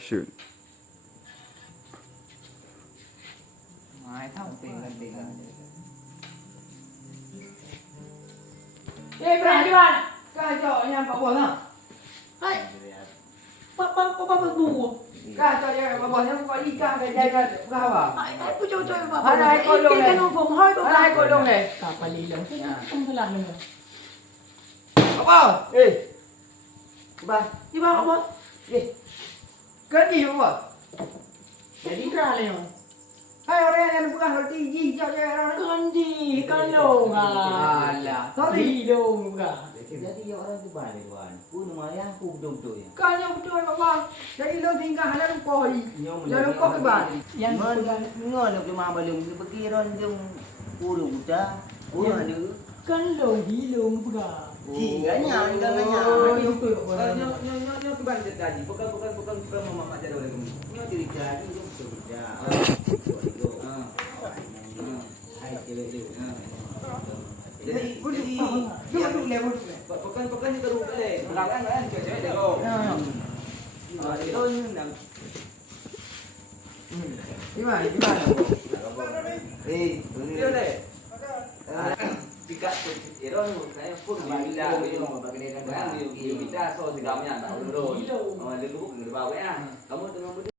Shoot. Mai thông tiền lên tiền lên. Ê, berani ban. Kacau yang Pak Bos ah. Hai. Apa bu? Kacau yang Pak Bos yang có ikan cái dây cái apa? Ai pu cho Pak. Ada ekor long ni. Kan phồng hoi tu. Ada ekor long ni. Tak pali long. Không thể làm được. Pak Bos. Ba. Di ba Pak Bos? Cái gì Pak Bos? Jadi kera le. Hai orang yang bukan roti ji jauh orang. Kandi, kalong ah. Alah. Sorry dong bukan. Jadi orang tu balik tuan. Pun lumayan aku betul-betul ya. Kan yang betul Pak Bos. Jadi lo tinggal halau koi. Lalu kau ke ban. Yang ngor nak cuma balung pergi orang jom puru buta. Puru ada. Kalong hilong bukan. Tinggalnya. Betul Pak Bos. Nyo ke ban tadi. Bukan mama mak jalan lagi. Nyo diri jadi jom kerja. Hai cewek tu. Jadi bukan itu teruk le. Belakang kan cewek dia lo. Itu nang. Gimana? Dia le. Tiga tu, orang saya pun bila kita so tiga punya tak dulu. Dia lupa dia bawa ya. Kamu tengah